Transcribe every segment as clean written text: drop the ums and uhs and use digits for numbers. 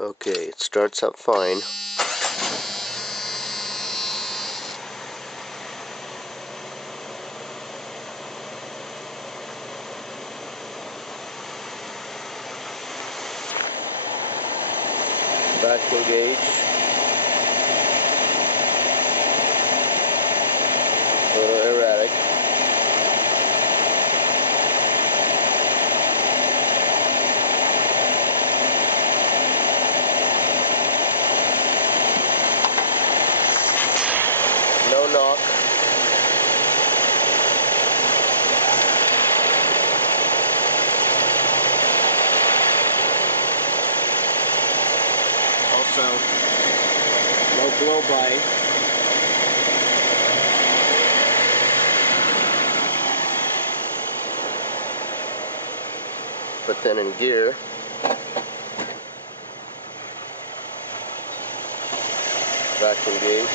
Okay, it starts up fine. Vacuum gauge. A little erratic. No knock. Also, no blow by. But then in gear, vacuum gauge.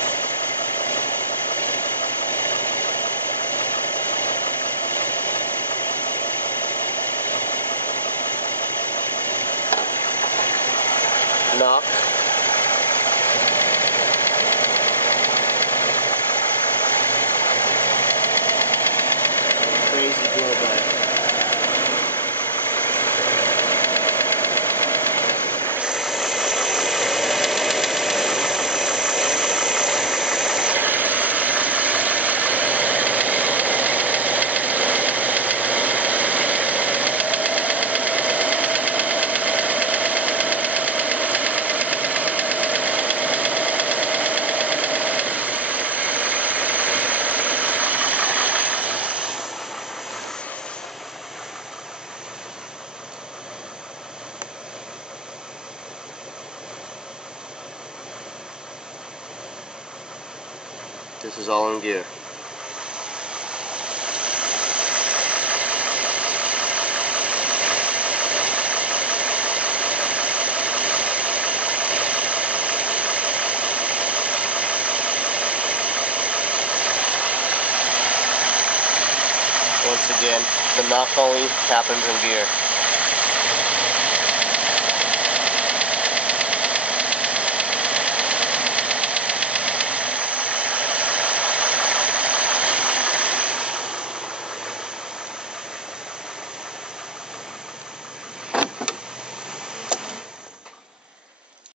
Knock. Crazy blow by. This is all in gear. Once again, the knock only happens in gear.